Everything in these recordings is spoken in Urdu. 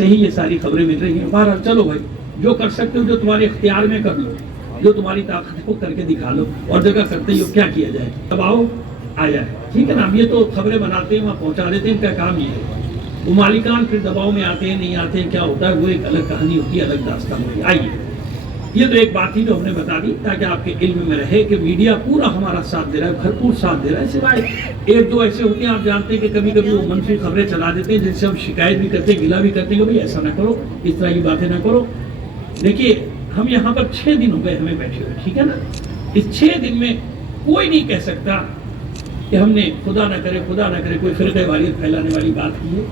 صحیح یہ ساری خبریں مل رہی ہیں. بہرحال چلو بھائی, جو کر سکتے ہو جو تمہارے اختیار میں کر لو, جو تمہاری طاقت کو کر کے دکھا لو, اور جگہ کرتے ہو کیا کیا جائے. اب آؤ آیا ہے, ٹھیک ہے نا. اب یہ تو خبریں بناتے ہیں وہاں پہنچا دیتے ہیں, ان کا کام یہ ہے. وہ مالکان پھر دباؤ میں آتے ہیں نہیں آتے ہیں, کیا ہوتا ہے وہ ایک الگ کہانی ہوتی ہے, الگ داستان ہوتی ہے. آئیے یہ تو ایک بات ہی جو ہم نے بتا دی تاکہ آپ کے علم میں رہے کہ میڈیا پورا ہمارا ساتھ دے رہا ہے, بھرپور ساتھ دے رہا ہے. سوائے ایک دو ایسے ہوتے ہیں آپ جانتے ہیں کہ کبھی کبھی وہ منفی خبریں چلا دیتے ہیں جن سے ہم شکایت بھی کرتے ہیں, گلا بھی کرتے ہیں کہ بھائی ایسا نہ کرو, اس طرح کی باتیں نہ کرو. دیکھیے ہم یہاں پر 6 دن ہو گئے ہمیں بیٹھے ہوئے, ٹھیک ہے نا. اس 6 دن میں کوئی نہیں کہہ سکتا کہ ہم نے خدا نہ کرے کوئی فرقہ واریت پھیلانے والی بات کی ہے,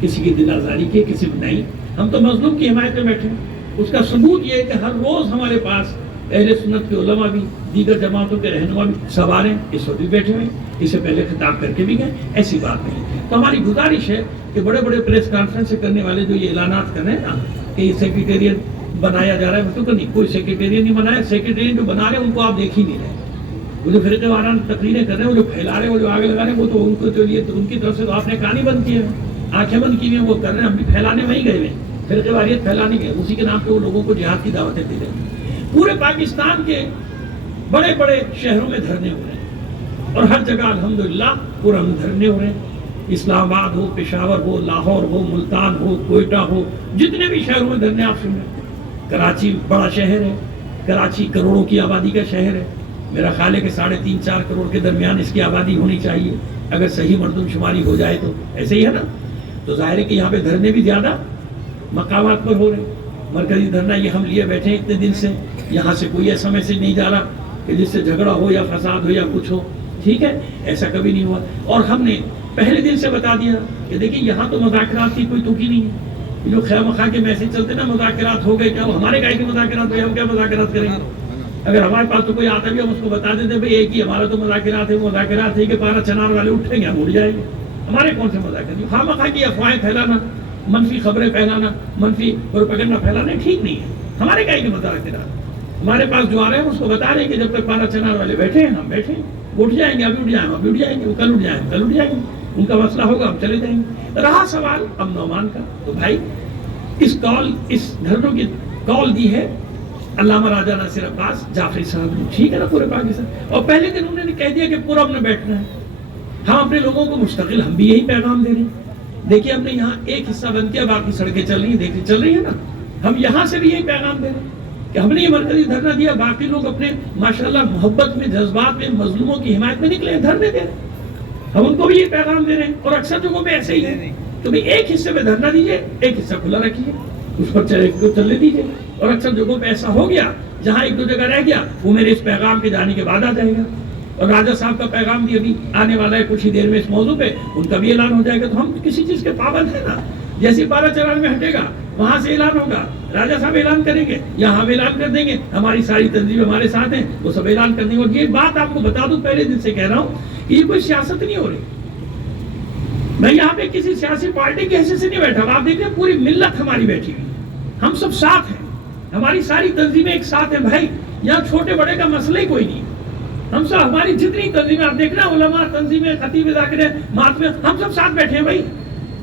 کسی کی دل آزاری کی, کسی کو نہیں. ہم تو مظلوم کی حمایت میں بیٹھے ہیں. اس کا ثبوت یہ ہے کہ ہر روز ہمارے پاس اہل سنت کے علماء بھی, دیگر جماعتوں کے رہنما بھی سب آ رہے ہیں, اس وقت بھی بیٹھے ہوئے ہیں, اس سے پہلے خطاب کر کے بھی گئے. ایسی بات نہیں. تو ہماری گزارش ہے کہ بڑے بڑے پریس کانفرنس کرنے والے جو یہ اعلانات کر رہے ہیں نا کہ یہ سیکریٹریٹ بنایا جا رہا ہے, تو نہیں, کوئی سیکریٹریٹ نہیں بنایا. سیکریٹریٹ جو بنا رہے ہیں ان کو آپ دیکھ ہی نہیں رہے. وہ جو فرقے وارانہ تقریریں کر رہے ہیں, وہ جو پھیلا رہے ہیں, وہ جو آگے لگا رہے ہیں, وہ تو ان کو جو لیے ان کی طرف سے تو آپ نے کہانی بند کی ہے, آنکھیں بند کی ہوئی, وہ کر رہے ہیں. ہم بھی پھیلانے وہیں گئے ہیں, فرقے واریت پھیلانے گئے, اسی کے نام پہ وہ لوگوں کو جہاد کی دعوتیں دے رہے ہیں. پورے پاکستان کے بڑے بڑے شہروں میں دھرنے ہو رہے ہیں, اور ہر جگہ الحمدللہ پرامن دھرنے ہو رہے ہیں. اسلام آباد ہو, پشاور ہو, لاہور ہو, ملتان ہو, کوئٹہ ہو, جتنے بھی شہروں میں دھرنے آپ سن رہے ہیں. کراچی بڑا شہر ہے, کراچی کروڑوں کی آبادی کا شہر ہے. میرا خیال ہے کہ 3.5-4 کروڑ کے درمیان اس کی آبادی ہونی چاہیے اگر صحیح مردم شماری ہو جائے تو. ایسے ہی ہے نا. تو ظاہر ہے کہ یہاں پہ دھرنے بھی زیادہ مقامات پر ہو رہے ہیں. مرکزی دھرنا یہ ہم لیے بیٹھے ہیں اتنے دن سے, یہاں سے کوئی ایسا میسج نہیں جا رہا کہ جس سے جھگڑا ہو یا فساد ہو یا کچھ ہو, ٹھیک ہے, ایسا کبھی نہیں ہوا. اور ہم نے پہلے دن سے بتا دیا کہ دیکھیں یہاں تو مذاکرات کی کوئی توقع نہیں ہے. جو خیر مخواہ کے میسج چلتے نا, مذاکرات ہو گئے, کیا وہ ہمارے گائے کے مذاکرات ہوئے, ہم کیا مذاکرات کریں گے. اگر ہمارے پاس تو کوئی آتا بھی ہم اس کو بتا دیتے بھائی ایک ہی ہمارا تو مذاکرات ہے, وہ مذاکرات ہے کہ پارا چنار والے اٹھیں گے ہم اڑ جائیں گے. ہمارے کون سے مذاکرات نہیں. خواہ مخواہ کی افواہیں پھیلانا, منفی خبریں پھیلانا, منفی پروپیگنڈا پھیلانا ٹھیک نہیں ہے. ہمارے گائے کے مذاکرات ہمارے پاس جو آ رہے ہیں اس کو بتا رہے ہیں کہ جب تک پارا چنار والے بیٹھے ہیں ہم بیٹھے ہیں, اٹھ جائیں گے, ابھی اٹھ جائیں گے, ابھی اٹھ جائیں گے, وہ کل اٹھ جائیں گے, کل اٹھ جائیں گے, ان کا مسئلہ ہوگا ہم چلے جائیں گے. رہا سوال امن و امان کا, تو بھائی اس دھرنوں کی کال دی ہے علامہ راجہ ناصر عباس جعفری صاحب نے, ٹھیک ہے نا, پورے پاکستان. اور پہلے دن انہوں نے کہہ دیا کہ پورا ہم نے بیٹھنا ہے. ہم اپنے لوگوں کو مستقل ہم بھی یہی پیغام دے رہے ہیں. دیکھیے ہم نے یہاں ایک حصہ بند کیا, باقی سڑکیں چل رہی ہیں, دیکھیں چل رہی ہیں نا. ہم یہاں سے بھی یہی پیغام دے رہے ہیں کہ ہم نے یہ مرکزی دھرنا دیا, باقی لوگ اپنے ماشاءاللہ محبت میں, جذبات میں, مظلوموں کی حمایت میں نکلے, دھرنے دے رہے ہیں. ہم ان کو بھی یہ پیغام دے رہے ہیں, اور اکثر جگہوں پہ ایسے ہی ہے. تو بھی ایک حصے میں دھرنا دیجیے, ایک حصہ کھلا رکھیے, اس پر چلنے دیجیے. اور اکثر جگہوں پہ ایسا ہو گیا جہاں ایک دو جگہ رہ گیا, وہ میرے اس پیغام کے جانے کے بعد آ جائے گا. اور راجہ صاحب کا پیغام بھی ابھی آنے والا ہے کچھ ہی دیر میں اس موضوع پہ, ان کا بھی اعلان ہو جائے گا. تو ہم کسی چیز کے پابند ہیں نا, جیسی پارا چران میں ہٹے گا وہاں سے اعلان ہوگا, راجہ صاحب اعلان کریں گے, یہاں ہم اعلان کر دیں گے, ہماری ساری تنظیمیں ہمارے ساتھ ہیں, وہ سب اعلان کر دیں گے. اور یہ بات آپ کو بتا دوں, پہلے دن سے کہہ رہا ہوں کہ یہ کوئی سیاست نہیں ہو رہی. میں یہاں پہ کسی سیاسی پارٹی کی حیثیت سے نہیں بیٹھا ہوں. آپ دیکھ رہے ہیں پوری ملت ہماری بیٹھی ہوئی, ہم سب ساتھ ہیں, ہماری ساری تنظیمیں ایک ساتھ ہیں. بھائی یہاں چھوٹے بڑے کا مسئلہ ہی کوئی نہیں. ہم سب, ہماری جتنی تنظیمیں آپ دیکھ رہے ہیں, علماء تنظیمیں, خطیب ذاکریں, ماتمے, ہم سب ساتھ بیٹھے ہیں. بھائی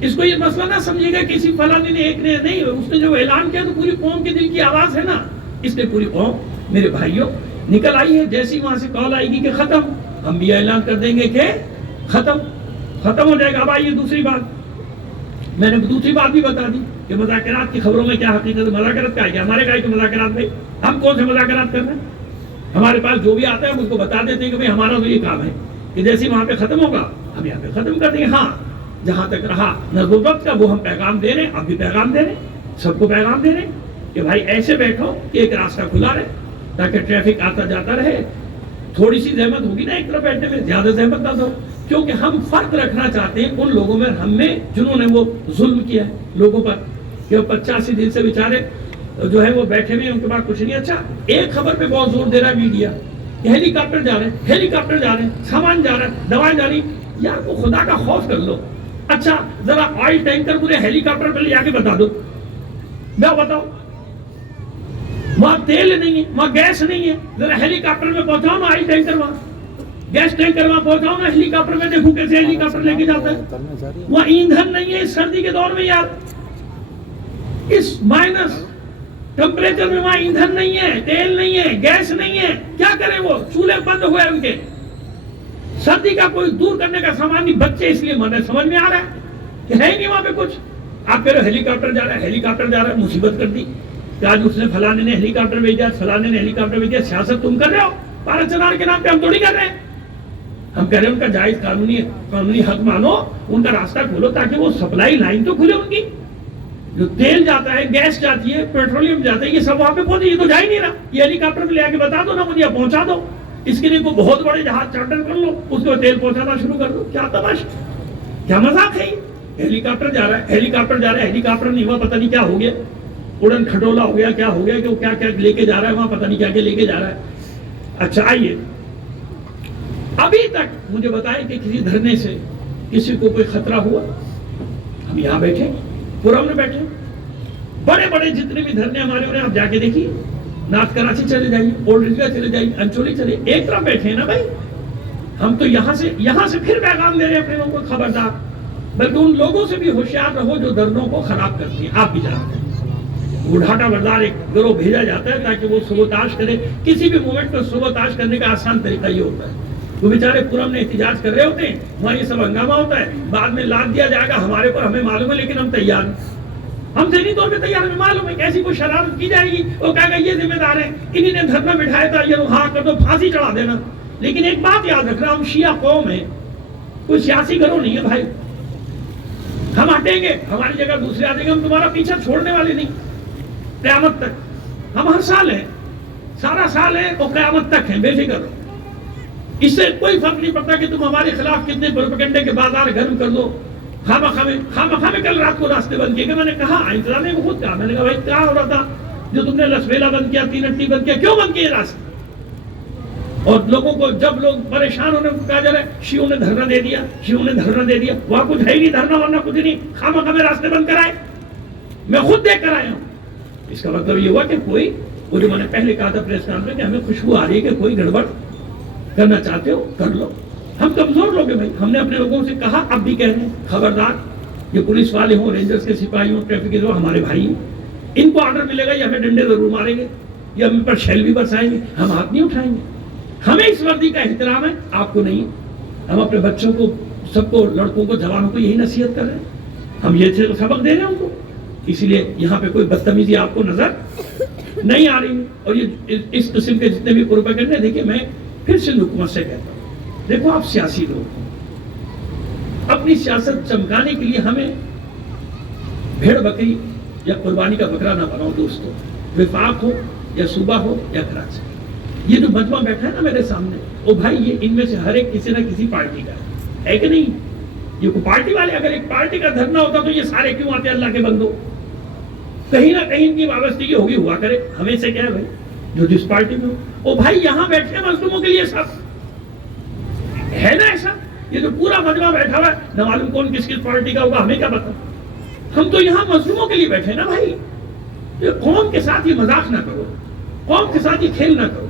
اس کو یہ مسئلہ نہ سمجھے گا کسی فلاں نے ایک نے نہیں, اس نے جو اعلان کیا تو پوری قوم کے دل کی آواز ہے نا, اس نے پوری قوم میرے بھائیوں نکل آئی ہے. جیسی وہاں سے کال آئے گی کہ ختم, ہم بھی اعلان کر دیں گے کہ ختم ہو جائے گا. اب آئیے دوسری بات, میں نے دوسری بات بھی بتا دی کہ مذاکرات کی خبروں میں کیا حقیقت ہے. مذاکرات کا ہے کیا, ہمارے گائے کے مذاکرات. بھائی ہم کون سے مذاکرات کر رہے ہیں, ہمارے پاس جو بھی آتا ہے ہم اس کو بتا دیتے ہیں کہ بھائی ہمارا تو یہ کام ہے کہ جیسے وہاں پہ ختم ہوگا ہم یہاں پہ ختم کر دیں گے. ہاں جہاں تک رہا نظم و ضبط کا, وہ ہم پیغام دے رہے ہیں, اب بھی پیغام دے رہے ہیں, سب کو پیغام دے رہے ہیں کہ بھائی ایسے بیٹھو کہ ایک راستہ کھلا رہے تاکہ ٹریفک آتا جاتا رہے. تھوڑی سی زحمت ہوگی نا ایک طرف بیٹھنے میں, زیادہ زحمت نہ دو, کیونکہ ہم فرق رکھنا چاہتے ہیں ان لوگوں میں ہم میں جنہوں نے وہ ظلم کیا ہے لوگوں پر, کہ 85 دن سے بیچارے جو ہے وہ بیٹھے ہوئے, ان کے بعد کچھ نہیں. اچھا ایک خبر پہ بہت زور دے رہا ہے میڈیا کہ ہیلی کاپٹر جا رہے ہیں, ہیلی کاپٹر جا رہے ہیں, سامان جا رہا ہے, دوائیں جا رہی. یار کو خدا کا خوف کر لو. اچھا ذرا آئل ٹینکر پورے ہیلی کاپٹر پہ لے آ کے بتا دو, میں بتاؤ وہاں تیل نہیں ہے, وہاں گیس نہیں ہے, ذرا ہیلی کاپٹر میں پہنچاؤ نا آئل ٹینکر, وہاں گیس ٹینکر وہاں پہنچاؤ نا ہیلی کاپٹر میں, دیکھو کیسے ہیلی کاپٹر لے کے جاتا ہے. وہاں ایندھن نہیں ہے اس سردی کے دور میں. یار اس مائنس ٹمپریچر میں وہاں ایندھن نہیں ہے، تیل نہیں ہے، گیس نہیں ہے، کیا کریں؟ وہ چولہے بند ہوئے ان کے، سردی کا کوئی دور کرنے کا سامان نہیں، بچے اس لیے مرے، سمجھ میں آ رہا ہے کہ ہے ہی نہیں وہاں پہ کچھ. آپ کہہ رہے ہیلی کاپٹر جا رہا ہے، ہیلی کاپٹر جا رہا ہے، مصیبت کر دی کہ آج اس نے فلانے نے ہیلی کاپٹر بھیجا، فلانے نے ہیلی کاپٹر بھیجا. سیاست تم کر رہے ہو بھارت چنار کے نام پہ، ہم تھوڑی کر رہے ہیں. ہم کہہ رہے ہیں ان کا جائز قانونی حق مانو، ان کا راستہ کھولو تاکہ وہ سپلائی لائن تو کھلے ان کی. جو تیل جاتا ہے، گیس جاتی ہے، پیٹرولیم جاتا ہے، یہ سب وہاں پہ پہنچے. یہ تو جا ہی نہیں رہا. یہ ہیلی کاپٹر میں لے آ کے بتا دو نا مجھے، پہنچا دو. اس کے لیے کوئی بہت بڑے جہاز چارٹر کر لو، اس کو تیل پہنچانا شروع کر دو. کیا تماشا، کیا مذاق ہے؟ ہیلی کاپٹر جا رہا ہے، ہیلی کاپٹر جا رہا ہے، ہیلی کاپٹر نہیں ہوا پتہ نہیں کیا ہو گیا، اڑن کھٹولا ہو گیا، کیا ہو گیا کہ وہ کیا کیا لے کے جا رہا ہے وہاں، پتہ نہیں کیا کیا لے کے جا رہا ہے. اچھا آئیے، ابھی تک مجھے بتائیں کہ کسی دھرنے سے کسی کو کوئی خطرہ ہوا؟ ہم یہاں بیٹھے، پورم میں بیٹھے، بڑے بڑے جتنے بھی دھرنے ہمارے ہو رہے ہیں آپ جا کے دیکھیے. نارتھ کراچی چلے جائیے، اولڈ انڈیا چلے جائیے، انچولی چلے، ایک طرف بیٹھے ہیں نا بھائی. ہم تو یہاں سے پھر پیغام دے رہے ہیں اپنے لوگوں کو، خبردار، بلکہ ان لوگوں سے بھی ہوشیار رہو جو دھرنوں کو خراب کرتی ہیں. آپ بھی جانتے ہیں اڑھاٹا بردار ایک گروہ بھیجا جاتا ہے تاکہ وہ سبوتاش کرے. کسی بھی موومنٹ کو سبوتاش کرنے کا آسان طریقہ یہ ہوتا ہے. وہ بیچارے پورم میں احتجاج کر رہے ہوتے ہیں، وہاں یہ سب ہنگامہ ہوتا ہے، بعد میں لاد دیا جائے گا ہمارے پر، ہمیں معلوم ہے لیکن ہم تیار ہیں. ہم ذہنی طور پہ تیار ہیں، معلوم ہے کہ ایسی کوئی شرارت کی جائے گی، وہ کہے گا یہ ذمہ دار ہے، انہی نے دھرنا بٹھایا تھا، یہ ہاں کر دو، پھانسی چڑھا دینا. لیکن ایک بات یاد رکھنا، ہم شیعہ قوم ہیں، کوئی سیاسی گروہ نہیں ہے بھائی. ہم ہٹیں گے، ہماری جگہ دوسرے آ جائیں گے، ہم تمہارا پیچھا چھوڑنے والے نہیں قیامت تک. ہم ہر سال ہیں، سارا سال ہے اور قیامت تک ہیں، بے فکر رہو. اس سے کوئی فرق نہیں پڑتا کہ تم ہمارے خلاف کتنے پروپیگنڈے کے بازار گرم کر دو. خامخواہ میں کل رات کو راستے بند کیے، کہ میں نے کہا انتظامیہ کو خود کہا، میں نے کہا بھائی کیا ہو رہا تھا جو تم نے لسویلا بند کیا، تین اٹی بند کیا، کیوں بند کیے راستے؟ اور لوگوں کو جب لوگ پریشان ہونے کو کہا جا رہا ہے شیعوں نے دھرنا دے دیا، شیعوں نے دھرنا دے دیا. وہاں کچھ ہے ہی نہیں دھرنا ورنہ کچھ نہیں، خامخواہ میں راستے بند کرائے، میں خود دیکھ کر آیا ہوں. اس کا مطلب یہ ہوا کہ کوئی، وہ جو میں نے پہلے کہا تھا پریس کانفرنس میں کہ ہمیں خوشبو آ رہی ہے کہ کوئی گڑبڑ کرنا چاہتے ہو کر لو. ہم کمزور لوگ ہیں بھائی. ہم نے اپنے لوگوں سے کہا، اب بھی کہہ رہے ہیں، خبردار، یہ پولیس والے ہوں، رینجرز کے سپاہی ہوں، ٹریفک کے جو ہمارے بھائی ہیں، ان کو آرڈر ملے گا یہ ہمیں ڈنڈے ضرور ماریں گے، یہ ہم پر شیل بھی برسائیں گے، ہم ہاتھ نہیں اٹھائیں گے. ہمیں اس وردی کا احترام ہے، آپ کو نہیں. ہم اپنے بچوں کو، سب کو، لڑکوں کو، جوانوں کو یہی نصیحت کر رہے ہیں، ہم یہ سبق دے رہے ہیں ان کو. اس لیے یہاں پہ کوئی بدتمیزی آپ کو نظر نہیں آ رہی. اور یہ اس قسم کے جتنے بھی پروپیگنڈے، دیکھیے میں پھر سے حکومت سے کہتا ہوں، دیکھو آپ سیاسی لوگ، اپنی سیاست چمکانے کے لیے ہمیں بھیڑ بکری یا قربانی کا بکرا نہ بناؤ دوستو. وفاق ہو یا صوبہ ہو یا کراچی، یہ جو مجمع بیٹھا ہے نا میرے سامنے، وہ بھائی یہ ان میں سے ہر ایک کسی نہ کسی پارٹی کا ہے کہ نہیں؟ یہ کوئی پارٹی والے، اگر ایک پارٹی کا دھرنا ہوتا تو یہ سارے کیوں آتے اللہ کے بندو؟ کہیں نہ کہیں ان کی وابستگی ہوگی، ہوا کرے، ہمیں سے کیا ہے بھائی جو جس پارٹی میں ہو. وہ بھائی یہاں بیٹھے ہیں مظلوموں کے لیے، سب ہے نا ایسا؟ یہ جو پورا مجمع بیٹھا ہوا ہے، نہ معلوم کون کس کس پارٹی کا ہوگا، ہمیں کیا پتا؟ ہم تو یہاں مظلوموں کے لیے بیٹھے نا بھائی. قوم کے ساتھ یہ مذاق نہ کرو، قوم کے ساتھ یہ کھیل نہ کرو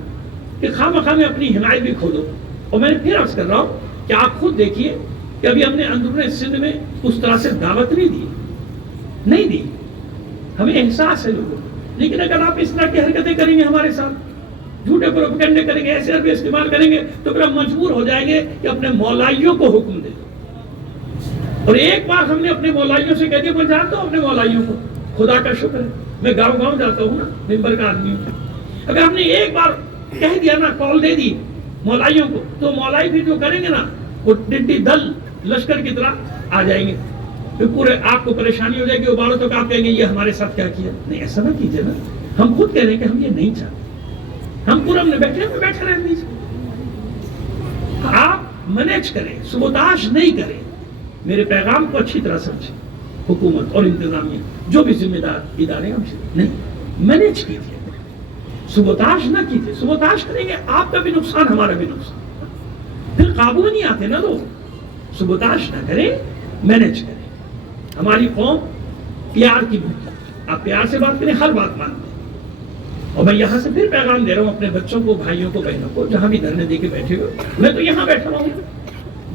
کہ خواہ میں اپنی حمایت بھی کھو دو. اور میں پھر عرض کر رہا ہوں کہ آپ خود دیکھیے کہ ابھی ہم نے اندرون سندھ میں اس طرح سے دعوت نہیں دی. ہمیں احساس ہے لوگوں، لیکن اگر آپ اس طرح کی حرکتیں کریں گے ہمارے ساتھ، جھوٹے پروپیگنڈے کریں گے، ایسے عربی استعمال کریں گے، تو پھر ہم مجبور ہو جائیں گے کہ اپنے مولائیوں کو حکم دیں. اور ایک بار ہم نے اپنے مولائیوں سے کہہ دیا، میں جانتا ہوں اپنے مولائیوں کو، خدا کا شکر ہے میں گاؤں جاتا ہوں نا، ممبر کا آدمی ہوں. اگر ہم نے ایک بار کہہ دیا نا، کال دے دی مولائیوں کو، تو مولائی بھی جو کریں گے نا، وہ ڈڈی دل لشکر کی طرح آ جائیں گے. پھر پورے آپ کو پریشانی ہو جائے گی، اباروں تک آپ کہیں گے یہ ہمارے ساتھ کیا کیا. نہیں، ایسا نہ کیجیے نا. ہم خود کہہ رہے ہیں کہ ہم یہ نہیں چاہتے. ہم پورا بیٹھے رہنے دیجیے. آپ مینیج کریں، سبوتاش نہیں کریں. میرے پیغام کو اچھی طرح سمجھیں. حکومت اور انتظامیہ جو بھی ذمہ دار ادارے ہیں، نہیں مینیج کیجیے، سبوتاش نہ کیجیے. سبوتاش کریں گے آپ کا بھی نقصان، ہمارا بھی نقصان. پھر قابو نہیں آتے نا لوگ. سبوتاش نہ کریں، مینیج کریں. ہماری قوم پیار کی بھوک ہے. آپ پیار سے بات کریں، ہر بات مانتے ہیں. اور میں یہاں سے پھر پیغام دے رہا ہوں اپنے بچوں کو، بھائیوں کو، بہنوں کو، جہاں بھی دھرنے دے کے بیٹھے ہوئے. میں تو یہاں بیٹھا ہوں،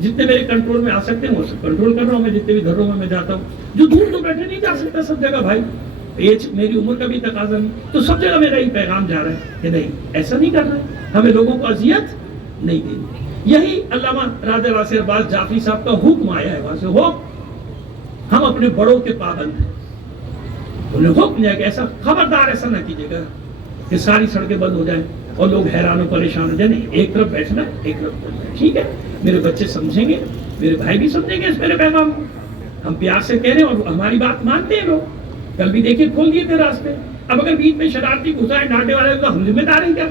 جتنے میرے کنٹرول میں آ سکتے ہیں وہ سب کنٹرول کر رہا ہوں. میں جتنے بھی دھروں میں جاتا ہوں، جو دور تو بیٹھے نہیں جا سکتا سب جگہ بھائی. یہ میری عمر کا بھی تقاضا نہیں. تو سب جگہ میرا یہ پیغام جا رہا ہے کہ نہیں ایسا نہیں کرنا ہے, ہمیں لوگوں کو اذیت نہیں دینی. یہی علامہ راز واسع عباس جعفری صاحب کا حکم آیا ہے وہاں سے, ہو ہم اپنے بڑوں کے پابند ہیں. انہیں حکم دیا کہ ایسا خبردار ایسا نہ کیجیے گا کہ ساری سڑکیں بند ہو جائیں اور لوگ حیران و پریشان ہو جائیں. نہیں, ایک طرف بیٹھنا ہے, ایک طرف بیٹھنا ہے. ٹھیک ہے, میرے بچے سمجھیں گے, میرے بھائی بھی سمجھیں گے اس میرے پیغام کو. ہم پیار سے کہہ رہے ہیں اور ہماری بات مانتے ہیں لوگ. کل بھی دیکھیے کھول دیے تھے راستے. اب اگر بیچ میں شرارتی گھسائے ڈانٹے والے تو ہم ذمہ دار ہیں کیا؟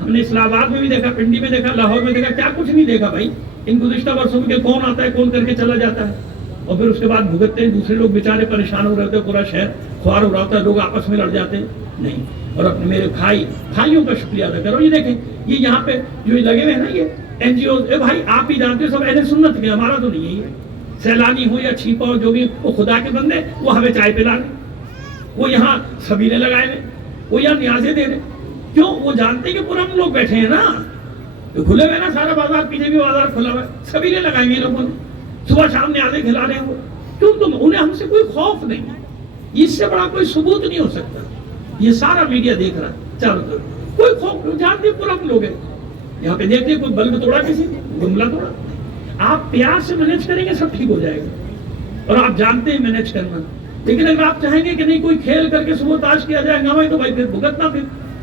ہم نے اسلام آباد میں بھی دیکھا, پنڈی میں دیکھا, لاہور میں دیکھا, کیا کچھ نہیں دیکھا بھائی. ان گزشتہ برسوں میں کون آتا ہے کون کر کے چلا جاتا ہے اور پھر اس کے بعد بھگتتے ہیں. دوسرے لوگ بیچارے پریشان ہو رہے ہوتے ہیں, پورا شہر خوار ہو رہا ہوتا ہے, لوگ آپس میں لڑ جاتے ہیں. نہیں, اور اپنے میرے بھائیوں کا شکریہ ادا کرو. یہ دیکھیں, یہ یہاں پہ جو لگے ہوئے ہیں نا یہ این جی اوز, بھائی آپ ہی جانتے ہو سب اہل سنت کے, ہمارا تو نہیں ہے یہ. سیلانی ہو یا چھیپا ہو, جو بھی وہ خدا کے بندے, وہ ہمیں چائے پلانے, وہ یہاں سبیلے لگائے ہوئے, وہ یہاں نیازیں دے رہے. کیوں؟ وہ جانتے کہ پورا ہم لوگ بیٹھے ہیں نا, تو کھلے ہوئے نا سارا بازار, پیچھے بھی بازار کھلا ہوا ہے, سبیلے لگائے ہوئے لوگوں نے, صبح شام نیازیں کھلا رہے ہیں وہ. کیوں؟ تو انہیں ہم سے کوئی خوف نہیں ہے. اس سے بڑا کوئی ثبوت نہیں ہو سکتا. یہ سارا میڈیا دیکھ رہا ہے چاروں طرف, کوئی خوف نہیں, جانتے پورا ہم لوگ ہیں. یہاں پہ دیکھتے کوئی بلب توڑا کسی نے, گملہ توڑا. آپ پیار سے مینج کریں گے سب ٹھیک ہو جائے گا, اور آپ جانتے ہیں مینج کرنا. لیکن اگر آپ چاہیں گے کہ نہیں کوئی کھیل کر کے صبح تاش کیا جائے گا, تو بھائی پھر بھگتنا,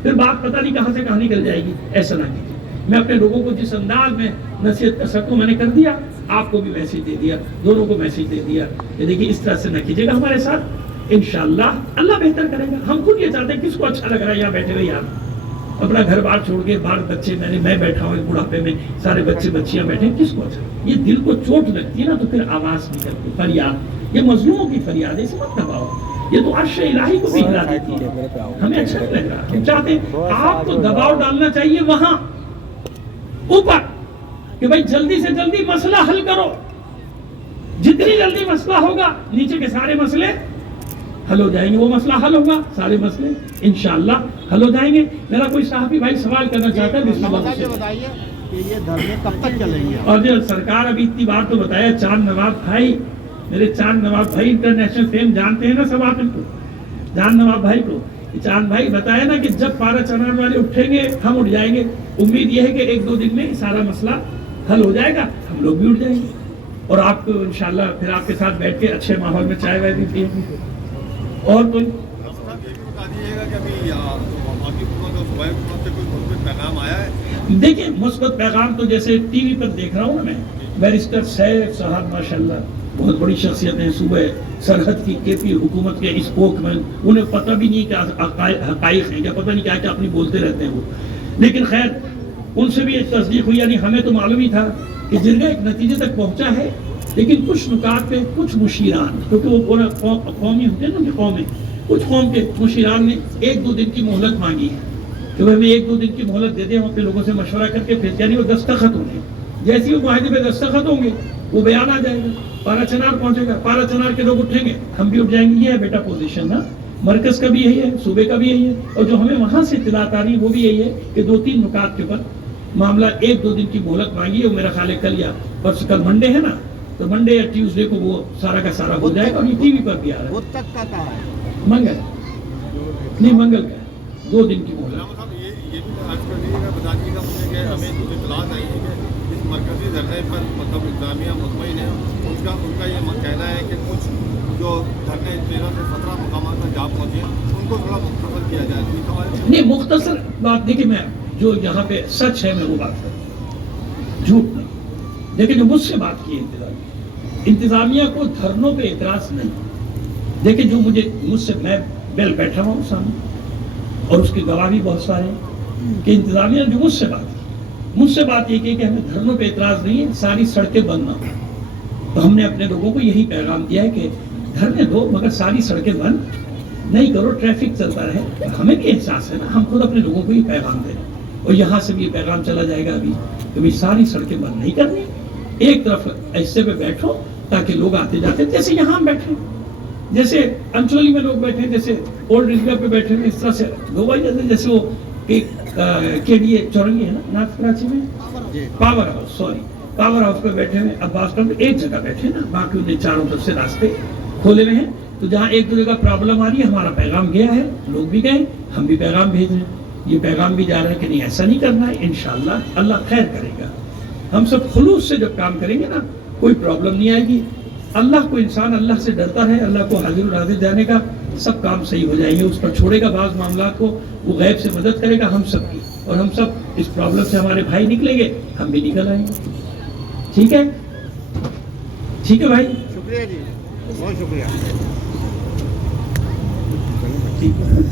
پھر بات پتہ نہیں کہاں سے کہاں نکل جائے گی. ایسا نہ کیجیے. میں اپنے لوگوں کو جس انداز میں نصیحت کر سکتا ہوں میں نے کر دیا, آپ کو بھی میسج دے دیا, دونوں کو میسج دے دیا کہ دیکھیے اس طرح سے نہ کیجیے گا ہمارے ساتھ, انشاءاللہ اللہ بہتر کرے گا. ہم خود یہ چاہتے ہیں, کس کو اچھا لگ رہا ہے یہاں بیٹھے ہوئے یار, اپنا گھر بار چھوڑ کے, بال بچے, میں بیٹھا ہوں بڑھاپے میں, سارے بچے بچیاں بیٹھے, کس کو اچھا؟ یہ دل کو چوٹ لگتی ہے نا, تو پھر آواز نکلتی, فریاد, یہ مظلوموں کی فریاد ہے, اسے مت دباؤ. یہ تو عرش الہی کو بھی ہلا دیتی ہے. ہمیں اچھا نہیں لگ رہا. ہم چاہتے ہیں آپ کو دباؤ ڈالنا چاہیے وہاں اوپر کہ بھائی جلدی سے جلدی مسئلہ حل کرو. جتنی جلدی مسئلہ ہوگا نیچے کے سارے مسئلے حل ہو جائیں گے. وہ مسئلہ حل ہوگا, سارے مسئلے انشاءاللہ حل ہو جائیں گے. میرا کوئی صحافی بھائی سوال کرنا چاہتا ہے, بسم اللہ سے بتائیے کہ یہ دھرنے کب تک چلیں گے؟ اور جو سرکار ابھی اتنی بار تو بتایا, چاند نواب بھائی, میرے چاند نواب بھائی انٹرنیشنل فیم جانتے ہیں نا سب آپ ان کو, چاند نواب بھائی کو. چاند بھائی بتایا نا کہ جب پارا چنار والے اٹھیں گے ہم اٹھ جائیں گے. امید یہ ہے کہ 1-2 دن میں سارا مسئلہ حل ہو جائے گا, ہم لوگ بھی اٹھ جائیں گے, اور آپ کو انشاءاللہ پھر آپ کے ساتھ بیٹھ کے اچھے ماحول میں چائے وائے بھی پیئیں گے. اور کوئی دیکھیں مثبت پیغام تو جیسے ٹی وی پر دیکھ رہا ہوں نا میں, بیرسٹر سیف صاحب ماشاءاللہ بہت بڑی شخصیت ہیں, صوبہ سرحد کی کے پی حکومت کے اسپوک مین, انہیں پتہ بھی نہیں کہ حقائق ہیں کیا, پتہ نہیں کیا کیا اپنی بولتے رہتے ہیں وہ. لیکن خیر ان سے بھی ایک تصدیق ہوئی, یعنی ہمیں تو معلوم ہی تھا کہ جرگہ ایک نتیجے تک پہنچا ہے, لیکن کچھ نکات پہ کچھ مشیران, کیونکہ وہ پورا قومی ہوتے ہیں نا کہ قومیں, کچھ قوم کے مشیران نے 1-2 دن کی مہلت مانگی ہے کہ ہمیں 1-2 دن کی مہلت دے دیں, ہم اپنے لوگوں سے مشورہ کر کے پھر, یعنی وہ دستخط ہوں گے, جیسے وہ معاہدے پہ دستخط ہوں گے وہ بیان آ جائے گا, پارا چنار پہنچے گا, پارا چنار کے لوگ اٹھیں گے, ہم بھی اٹھ جائیں گے. یہ ہے بیٹا پوزیشن نا, مرکز کا بھی یہی ہے, صوبے کا بھی یہی ہے, اور جو ہمیں وہاں سے اطلاعات آ رہی ہے وہ بھی یہی ہے کہ 2-3 نکات کے اوپر معاملہ 1-2 دن کی مہلت مانگی ہے. میرا خیال ہے کل یا پرسوں, کل منڈے ہے نا, تو منڈے یا ٹیوزڈے کو وہ سارا کا سارا ہو جائے گا, اور یہ ٹی وی پر بھی آ رہا ہے. بدھ تک کا کہا ہے, منگل نہیں, منگل کا 2 دن کی مہلت. یہ بھی عرض کر دیجیے گا, بتا دیجیے گا مجھے کہ ہمیں کچھ اطلاعات آئی ہے کہ اس مرکزی دھرنے پر مطلب انتظامیہ مطمئن ہے, ان کا یہ کہنا ہے کہ کچھ جو دھرنے 13 سے 17 مقامات پر جا پہنچے ان کو تھوڑا مختصر کیا جائے. نہیں مختصر بات دیکھیں, میں جو یہاں پہ سچ ہے میں وہ بات کروں, جھوٹ نہیں. دیکھیں جو مجھ سے بات کی انتظامیہ کو دھرنوں پہ اعتراض نہیں. دیکھیں جو مجھ سے, میں بیل بیٹھا ہوں سامنے اور اس کی گواہ بھی بہت سارے ہیں کہ انتظامیہ جو مجھ سے بات یہ کہ ہمیں دھرنوں پہ اعتراض نہیں ہے, ساری سڑکیں بند نہ ہوں. تو ہم نے اپنے لوگوں کو یہی پیغام دیا ہے کہ دھرنے دو مگر ساری سڑکیں بند نہیں کرو, ٹریفک چلتا رہے. ہمیں بھی احساس ہے نا, ہم خود اپنے لوگوں کو یہ پیغام دیں, اور یہاں سے بھی یہ پیغام چلا جائے گا ابھی کہ بھی ساری سڑکیں بند نہیں کرنی, ایک طرف ایسے پہ بیٹھو تاکہ لوگ آتے جاتے, جیسے یہاں ہم بیٹھے, جیسے انچولی میں لوگ بیٹھے, جیسے اولڈ عیدگاہ پہ بیٹھے ہیں, اس طرح سے لوگ آئی جاتے, جیسے وہ کے لیے چورنگی ہے نا نارتھ کراچی میں, پاور ہاؤس پہ بیٹھے ہوئے. عباس ٹاؤن ایک جگہ بیٹھے نا, باقی انہیں چاروں طرف سے راستے کھولے ہوئے ہیں. تو جہاں ایک دوسرے کا پرابلم آ رہی ہے ہمارا پیغام گیا ہے, لوگ بھی گئے, ہم بھی پیغام بھیج رہے ہیں, یہ پیغام بھی جا رہا ہے کہ نہیں ایسا نہیں کرنا ہے, انشاءاللہ اللہ خیر کرے گا. ہم سب خلوص سے جب کام کریں گے نا کوئی پرابلم نہیں آئے گی. اللہ کو انسان اللہ سے ڈرتا ہے, اللہ کو حاضر و ناظر جانے کا, سب کام صحیح ہو جائیں گے. اس پر چھوڑے گا بعض معاملات کو, وہ غیب سے مدد کرے گا ہم سب کی, اور ہم سب اس پرابلم سے ہمارے بھائی نکلیں گے, ہم بھی نکل آئیں گے. ٹھیک ہے, ٹھیک ہے بھائی, شکریہ جی, بہت شکریہ. ٹھیک ہے.